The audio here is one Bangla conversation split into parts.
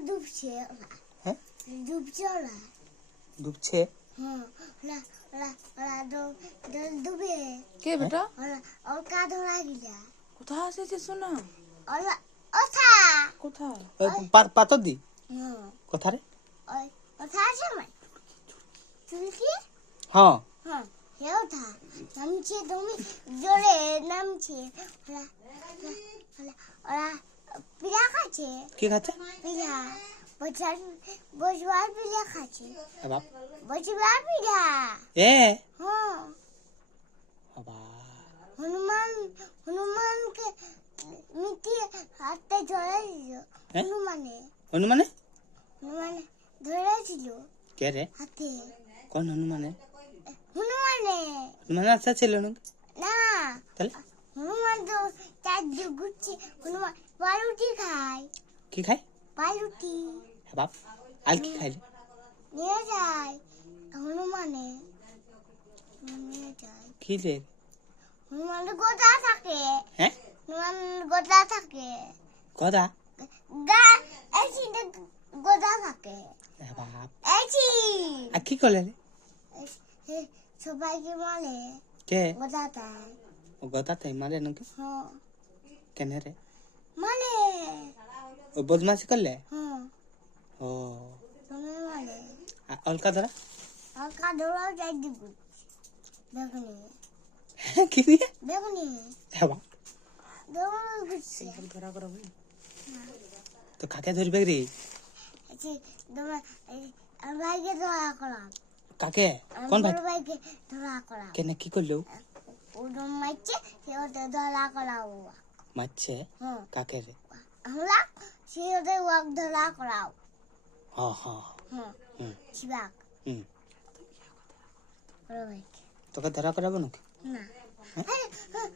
डूबছে হ্যাঁ डूबছে ওরা ডুবছে হ্যাঁ ওরা ওরা ওরা ডুবে কে বেটা ওরা ওর কা ধরা গিলা কোথায় এসেছে শোনা ওরা ওঠা কোথায় পাতর দি হ্যাঁ কোথারে ওই ওঠা আছে না চুলকি হ্যাঁ হ্যাঁ হে ওঠা নামছে তুমি জোরে নামছে ওরা ওরা ওরা পিলা খাচ্ছে কি খাচ্ছে পিলা বসবার পিলা খাচ্ছে বাপ বসবার পিলা এ হ্যাঁ বাবা হনুমানকে মিটি হাতে ধরেছিল হ্যাঁ? হনুমানে হনুমানে ধরেছিল কে রে হাতে কোন হনুমানে হনুমানে আচ্ছা ছিল না না তাহলে হনুমান তো চারদিকে ঘুরছে হনুমান পাউরুটি খায় কি খায় পাউরুটি বাপ আর কি খাইলে নিয়ে যায় হনুমানে নিয়ে যায় কি রে হনুমানের গোদা থাকে হ্যাঁ হনুমান গোদা থাকে গদা গা এসি গোদা থাকে বাপ এসি আর কি করলে রে সবাইকে বলে কে গোদা তাই ও গদা তাই মারে নাকি হ্যাঁ কেন রে মানে ও বদমাশি করলে হ্যাঁ ও তুমি মানে অলকা ধরা আর কা ধরাও যাই দিব দেখনি কি দিয়ে দেখনি হ্যাঁ বাপ দৌড় ঘুরছে ধরা করা ভাই তো কাকে ধরবে রে আচ্ছা তোমার আমার ভাইকে ধরা করাম কাকে কোন ভাই আমার ভাইকে ধরা করাম কেন কি করলো ওটা মারছে সে ওটা ধরা করাও মারছে হ্যাঁ কাকে রে আমরা সে ওটা ওয়াক ধরা করাও হ্যাঁ হ্যাঁ হ্যাঁ হুম শিবাক হুম ওর ভাইকে তোকে ধরা করাবো নাকি না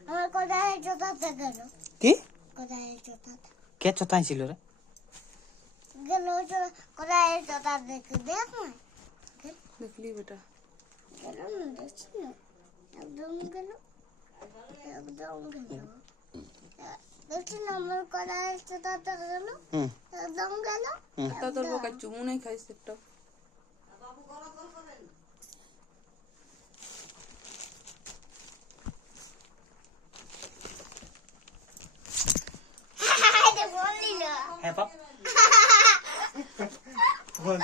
আমার কোথায় জোতাতে গেল কি কোথায় জোতাতে কে চতাই ছিল রে গেল কোথায় জোতা দেখে দেখ না দেখলি বেটা গেল না দেখছি না একদম গেল একদম গেল দেখছি না আমার কোথায় জোতাতে গেল হুম একদম গেল তা তোর বোকা চুমু নাই খাইছে একটা বললি না হ্যাঁ বাপ বল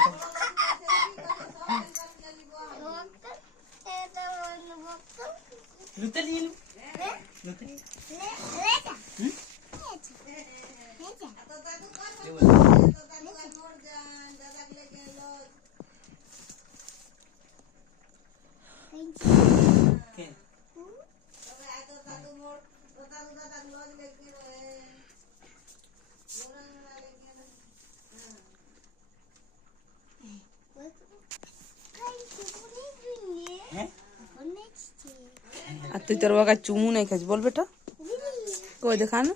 লুতে নিয়ে লুতে কে হ্যাঁ আর তুই তোর বোকা চুমু নাই খাইছ বল বেটা কই দেখা না